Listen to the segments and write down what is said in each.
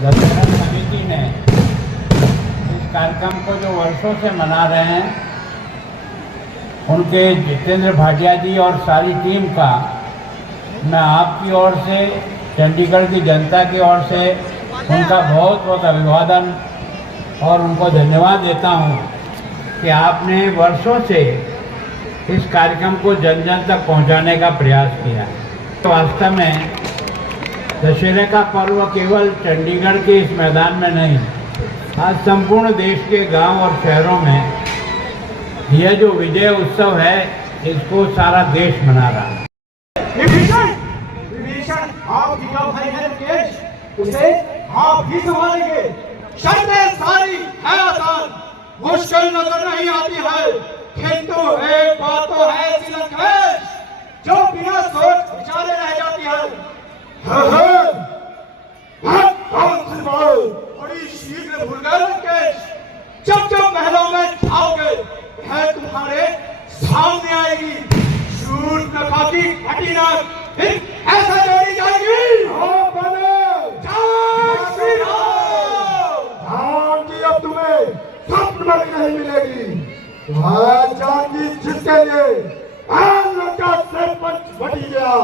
दशहरा समिति ने इस कार्यक्रम को जो वर्षों से मना रहे हैं, उनके जितेंद्र भाटिया जी और सारी टीम का मैं आपकी ओर से, चंडीगढ़ की जनता की ओर से उनका बहुत बहुत अभिवादन और उनको धन्यवाद देता हूं कि आपने वर्षों से इस कार्यक्रम को जन जन तक पहुंचाने का प्रयास किया। तो वास्तव में दशहरे का पर्व केवल चंडीगढ़ के इस मैदान में नहीं, आज संपूर्ण देश के गांव और शहरों में यह जो विजय उत्सव है, इसको सारा देश मना रहा है। विभीषण आप ही का भाई है मुकेश, उसे आप ही संभालेंगे। शर्तें सारी है आसान, मुश्किल नजर नहीं आती है, किंतु एक बात तो है लंकेश, जो बिना सोच विचारे रह जाती है। बड़ी शीघ्र भूल गए लंकेश, जब जब महलों में जाओगे है तुम्हारे सामने आएगी शूर्पणखा की हटी नाक, ऐसा जोड़ी जाएगी। जानकी अब तुम्हें स्वप्न में भी नहीं मिलेगी। जानकी जिसके लिए लंका सरपंच बटी गया,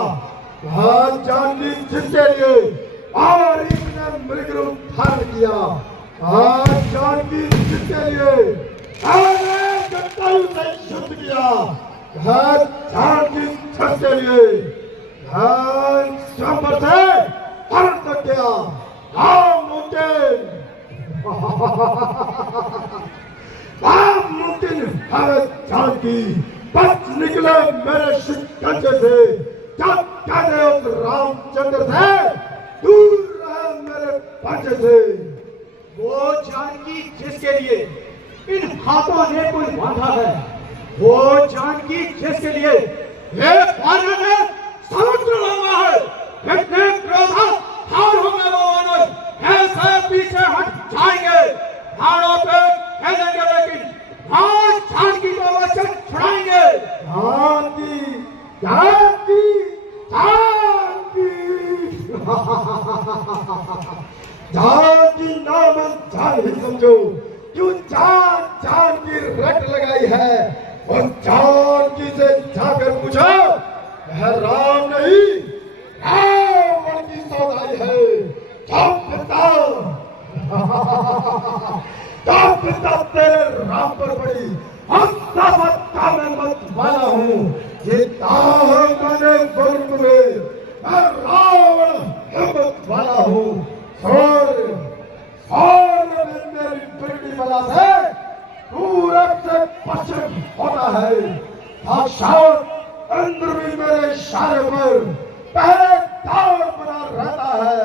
जानकी जिसके लिए और इसने मृग रूप धारण किया, जानकी जिसके लिए जटायु से युद्ध किया, जानकी जिसके लिए स्वयंवर से हरण तक गया। मुमकिन है जानकी, बच निकले मेरे शिकंजे से, जब कहते उस रामचंद्र से दूर रहे मेरे पंजे से। वो जानकी जिसके लिए इन हाथों ने कोई बांधा है, वो जानकी जिसके लिए एक वानर ने समुद्र मांगा है, इतने क्रोधा हार होंगे वो वानर, ऐसे पीछे हट जाएंगे, हाड़ों पे खेलेंगे, लेकिन हाँ जानकी को वचन छुड़ाएंगे। जानकी जानकी जानकी जानकी नाम जान ही समझो, क्यों जान जान की रट लगाई है, और जानकी से जाकर पूछो, यह राम नहीं रावण की सौदाई है। पिता तेरे राम पर पड़ी हंसा में मत वाला हूँ, ये मैंने गुरु में मैं रावण हिम्मत वाला हूँ। मेरी बेटी बला से पूरब से पश्चिम होता है, इंद्र भी मेरे इशारे पर पहले दाव बना रहता है।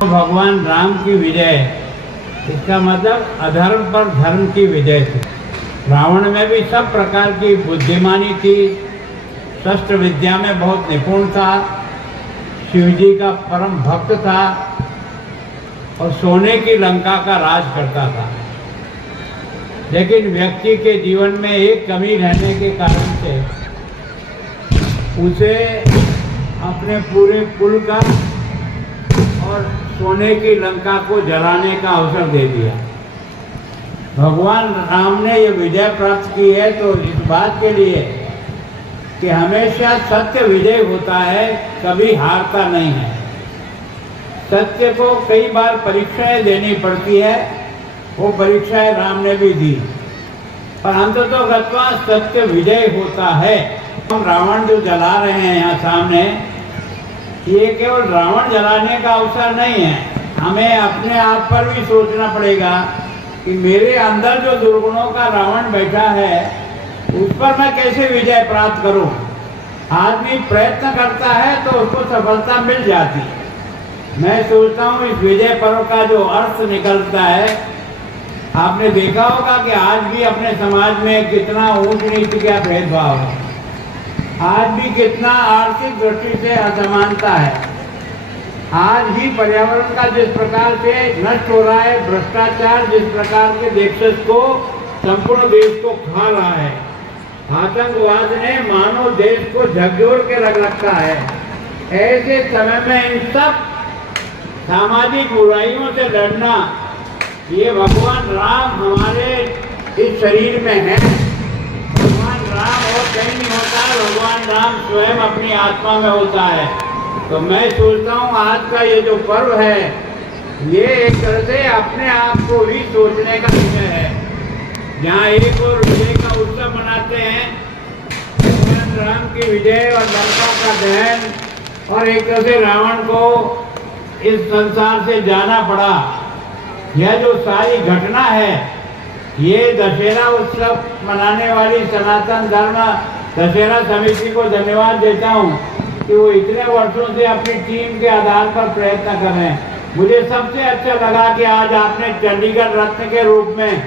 भगवान राम की विजय, इसका मतलब अधर्म पर धर्म की विजय थी। रावण में भी सब प्रकार की बुद्धिमानी थी, शस्त्र विद्या में बहुत निपुण था, शिव जी का परम भक्त था और सोने की लंका का राज करता था। लेकिन व्यक्ति के जीवन में एक कमी रहने के कारण से उसे अपने पूरे कुल का और सोने की लंका को जलाने का अवसर दे दिया। भगवान राम ने ये विजय प्राप्त की है तो इस बात के लिए कि हमेशा सत्य विजय होता है, कभी हारता नहीं है। सत्य को कई बार परीक्षाएं देनी पड़ती है, वो परीक्षाएं राम ने भी दी, पर अंततः गत्वा सत्य विजय होता है। हम रावण जो जला रहे हैं यहाँ सामने, ये केवल रावण जलाने का अवसर नहीं है, हमें अपने आप पर भी सोचना पड़ेगा कि मेरे अंदर जो दुर्गुणों का रावण बैठा है उस पर मैं कैसे विजय प्राप्त करूं। आदमी प्रयत्न करता है तो उसको सफलता मिल जाती है। मैं सोचता हूं इस विजय पर्व का जो अर्थ निकलता है आपने देखा होगा कि आज भी अपने समाज में कितना ऊंच नीच का भेदभाव है, आज भी कितना आर्थिक दृष्टि से असमानता है, आज भी पर्यावरण का जिस प्रकार से नष्ट हो रहा है, भ्रष्टाचार जिस प्रकार के देश को संपूर्ण देश को खा रहा है, आतंकवाद ने मानव देश को झकझोर के रख रखा है। ऐसे समय में इन सब सामाजिक बुराइयों से लड़ना, ये भगवान राम हमारे इस शरीर में है। भगवान राम और कहीं नहीं होता, भगवान राम स्वयं अपनी आत्मा में होता है। तो मैं सोचता हूँ आज का ये जो पर्व है, ये एक तरह से अपने आप को भी सोचने का विषय है। जहाँ एक और विजय का उत्सव मनाते हैं, भगवान राम की विजय और लंका का दहन, और एक तरह से रावण को इस संसार से जाना पड़ा, यह जो सारी घटना है, ये दशहरा उत्सव मनाने वाली सनातन धर्म दशहरा समिति को धन्यवाद देता हूँ कि वो इतने वर्षों से अपनी टीम के आधार पर प्रयत्न कर रहे हैं। मुझे सबसे अच्छा लगा कि आज आपने चंडीगढ़ रत्न के रूप में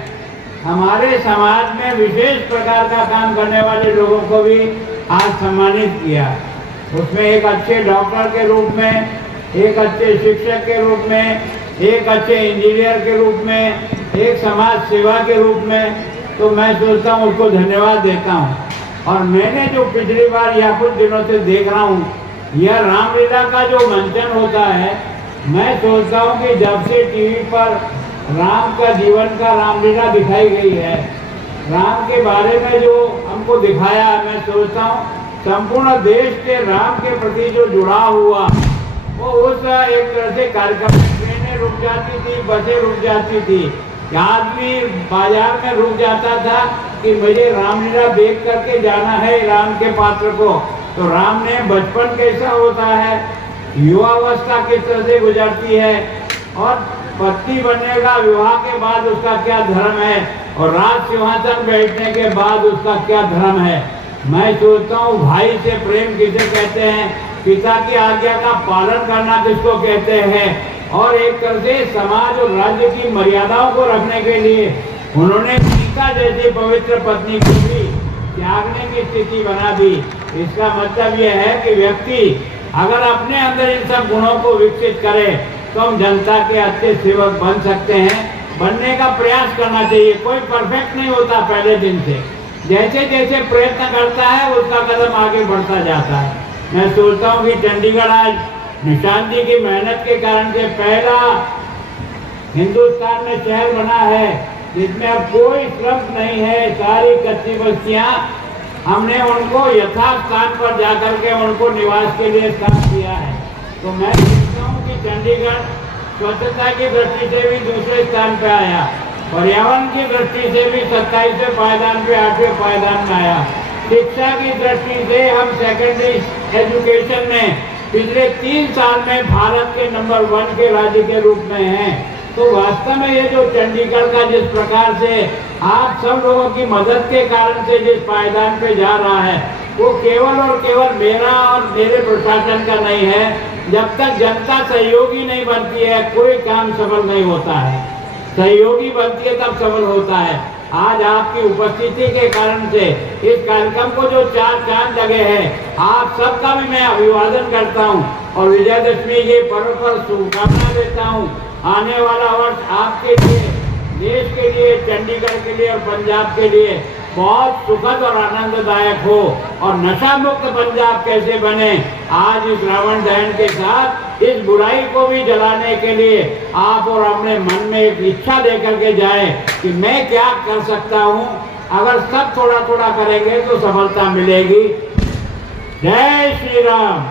हमारे समाज में विशेष प्रकार का काम करने वाले लोगों को भी आज सम्मानित किया। उसमें एक अच्छे डॉक्टर के रूप में, एक अच्छे शिक्षक के रूप में, एक अच्छे इंजीनियर के रूप में, एक समाज सेवा के रूप में। तो मैं सोचता हूँ उसको धन्यवाद देता हूँ। और मैंने जो पिछली बार या कुछ दिनों से देख रहा हूँ, यह रामलीला का जो मंचन होता है, मैं सोचता हूँ कि जब से टीवी पर राम का जीवन का रामलीला दिखाई गई है, राम के बारे में जो हमको दिखाया है, मैं सोचता हूँ संपूर्ण देश के राम के प्रति जो जुड़ाव हुआ, वो उस एक तरह से कार्यक्रम में ट्रेनें रुक जाती थी, बसें रुक जाती थी, आदमी बाजार में रुक जाता था कि मुझे रामलीला देख करके जाना है राम के पात्र को। तो राम ने बचपन कैसा होता है, युवावस्था किस तरह से गुजरती है, और पत्नी बनने का विवाह के बाद उसका क्या धर्म है, और राज सिंहासन बैठने के बाद उसका क्या धर्म है। मैं सोचता हूँ भाई से प्रेम किसे कहते हैं, पिता की आज्ञा का पालन करना किसको कहते हैं, और एक तरह से समाज और राज्य की मर्यादाओं को रखने के लिए उन्होंने सीता जैसी पवित्र पत्नी को भी त्यागने की स्थिति बना दी। इसका मतलब यह है कि व्यक्ति अगर अपने अंदर इन सब गुणों को विकसित करे तो हम जनता के अच्छे सेवक बन सकते हैं। बनने का प्रयास करना चाहिए। कोई परफेक्ट नहीं होता पहले दिन से, जैसे जैसे प्रयत्न करता है उसका कदम आगे बढ़ता जाता है। मैं सोचता हूँ कि चंडीगढ़ आज निशांत जी की मेहनत के कारण से पहला हिंदुस्तान में शहर बना है जिसमें अब कोई श्रम नहीं है, सारी कच्ची बस्तियां हमने उनको यथार्थ स्थान पर जाकर के उनको निवास के लिए स्थान दिया है। तो मैं सोचता हूँ कि चंडीगढ़ स्वच्छता की दृष्टि से भी दूसरे स्थान पे आया, पर्यावरण की दृष्टि से भी 27वें पायदान पे 8वें पायदान में आया, शिक्षा की दृष्टि से हम सेकेंडरी एजुकेशन में पिछले 3 साल में भारत के नंबर 1 के राज्य के रूप में हैं। तो वास्तव में ये जो चंडीगढ़ का जिस प्रकार से आप सब लोगों की मदद के कारण से जिस पायदान पे जा रहा है, वो केवल और केवल मेरा और मेरे प्रशासन का नहीं है। जब तक जनता सहयोगी नहीं बनती है कोई काम सफल नहीं होता है, सहयोगी बनती है तब सफल होता है। आज आपकी उपस्थिति के कारण से इस कार्यक्रम को जो 4 चांद लगे हैं, आप सबका भी मैं अभिवादन करता हूं और विजयदशमी के पर्व पर शुभकामनाएं देता हूं। आने वाला वर्ष आपके लिए, देश के लिए, चंडीगढ़ के लिए और पंजाब के लिए बहुत सुखद और आनंददायक हो। और नशा मुक्त पंजाब कैसे बने, आज इस रावण दहन के साथ इस बुराई को भी जलाने के लिए आप और अपने मन में एक इच्छा लेकर के जाए कि मैं क्या कर सकता हूँ। अगर सब थोड़ा थोड़ा करेंगे तो सफलता मिलेगी। जय श्री राम।